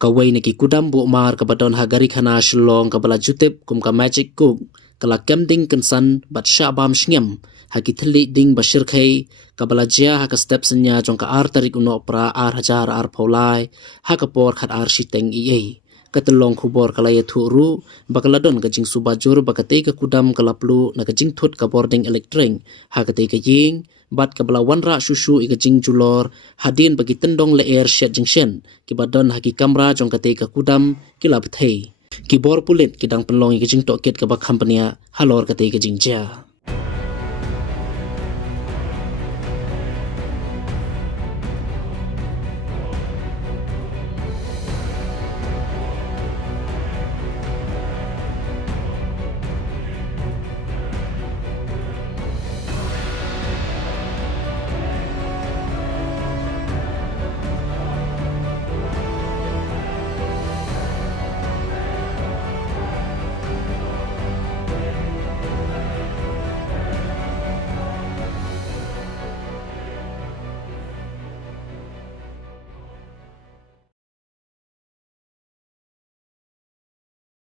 Kawai niki kudam bu mar kabadon hagari khana shlong kabala jutip kum ka magic cook kala kemding kensan bat shabam shngem haki thli ding bashir khai kabala jia haka step senya jong ka ar tarik uno pra ar hajar ar pholai haka por khat ar shiteng i katalong khubor kala ya thuru bakaladon ka jing subajur bakate ka kudam kala plu na ka jing thut ka boarding electric hakate ka ying bat kabala wanra shushu i ka jing julor hadin bagi tendong le air shed junction ki badon haki kamra jong kate ka kudam kilap thei ki bor pulit kidang penlong i ka jing toket ka ba company halor kate ka jing ja